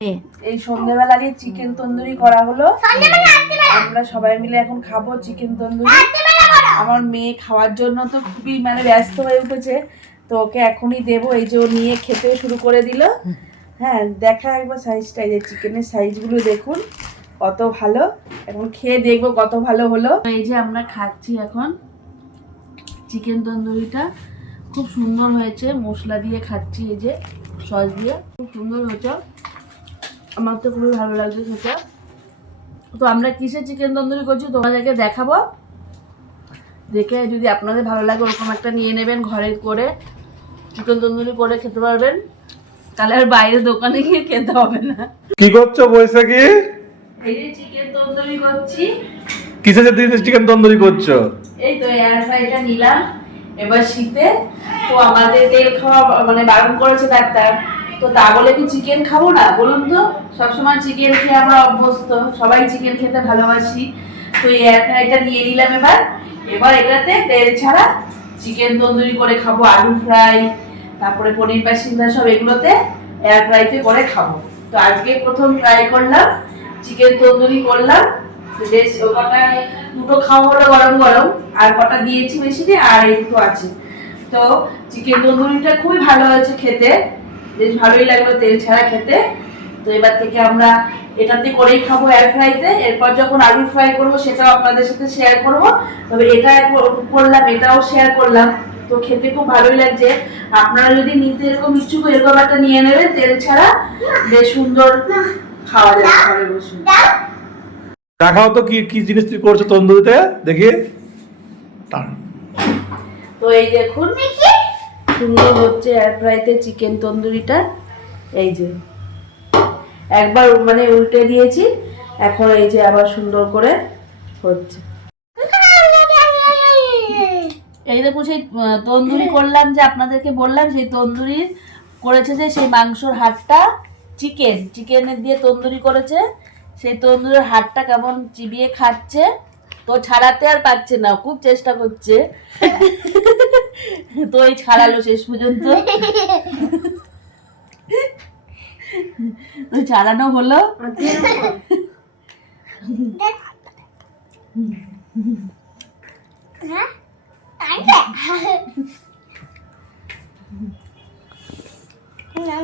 এই সন্ধ্যেবেলা দিয়ে চিকেন তন্দুরি করা হলো। আমরা সবাই মিলে এখন খাবো চিকেন তন্দুরি। আমার মেয়ে খাওয়ার জন্য তো খুবই ব্যস্ত হয়ে উঠেছে, তো ওকে এখনই দেবো। এই যে ও নিয়ে খেতে শুরু করে দিল। হ্যাঁ, দেখা একবার সাইজটা, এই যে চিকেনের সাইজগুলো দেখুন কত ভালো। এখন খেয়ে দেখবো কত ভালো হলো। এই যে আমরা খাচ্ছি এখন চিকেন তন্দুরিটা, খুব সুন্দর হয়েছে। মশলা দিয়ে খাচ্ছি, এই যে সস দিয়ে, খুব সুন্দর হয়েছে। আমার তো খুবই ভালো লাগছে সেটা। তো আমরা কিসে চিকেন তন্দুরি করছি তোমাদেরকে দেখাবো। দেখে যদি আপনাদের ভালো লাগে ওরকম একটা নিয়ে নেবেন, ঘরে করে চিকেন তন্দুরি করে খেতে পারবেন, তাহলে আর বাইরে দোকানে গিয়ে খেতে হবে না। কি করছো বৈশাখী? এই যে চিকেন তন্দুরি করছি। কিসে যে চিকেন তন্দুরি করছো? এই তো এয়ার ফ্রাইটা নিলাম। এবার শীতে তো আমাদের তেল খাওয়া বারণ করেছে ডাক্তার, তো তা বলে কি চিকেন খাবো না বলুন তো? সবসময় চিকেন খেয়ে আমরা অভ্যস্ত, সবাই চিকেন খেতে ভালোবাসি। তো এয়ার ফ্রাইটা নিয়ে নিলাম। এবার এটাতে তেল ছাড়া চিকেন তন্দুরি করে খাবো। আলু ফ্রাই, তারপরে পনির পাসিন্দা, সব এগুলোতে এয়ার ফ্রাইতে করে খাবো। তো আজকে প্রথম ট্রাই করলাম, চিকেন তন্দুরি করলাম। বেশ কটা দুটো খাওয়া হলো গরম গরম, আর কটা দিয়েছি মেশিনে, আর একটু আছে। তো চিকেন তন্দুরিটা খুবই ভালো হয়েছে খেতে, বেশ ভালোই লাগলো তেল ছাড়া খেতে। তো এবার থেকে আমরা এটাতে করেই খাবো এয়ার ফ্রাইতে। এরপর যখন আলু ফ্রাই করবো সেটাও আপনাদের সাথে শেয়ার করব। তবে এটা করলাম, এটাও শেয়ার করলাম। তো খেতে খুব ভালোই লাগছে। আপনারা যদি নিতে এরকম ইচ্ছুক, এরকম একটা নিয়ে নেবেন তেল ছাড়া, বেশ সুন্দর খাওয়া যাবে ঘরে বসে। দেখাও তো কি কি জিনিস তুমি করছো তন্দুরিতে, দেখি। তো এই দেখুন সুন্দর হচ্ছে এয়ার ফ্রাইতে চিকেন তন্দুরিটা। এই যে একবার উল্টে দিয়েছি, এখন এই যে আবার সুন্দর করে হচ্ছে। এই দেখুন সেই তন্দুরি করলাম যে আপনাদেরকে বললাম, সেই তন্দুরি করেছে যে সেই মাংসর হাড়টা, চিকেনের দিয়ে তন্দুরি করেছে। সেই তন্দুরের হাড়টা কেমন চিবিয়ে খাচ্ছে, তো ছাড়াতে আর পারছে না, খুব চেষ্টা করছে। তো এই ছাড়ালো শেষ পর্যন্ত, তো ছাড়ানো হলো। হ্যাঁ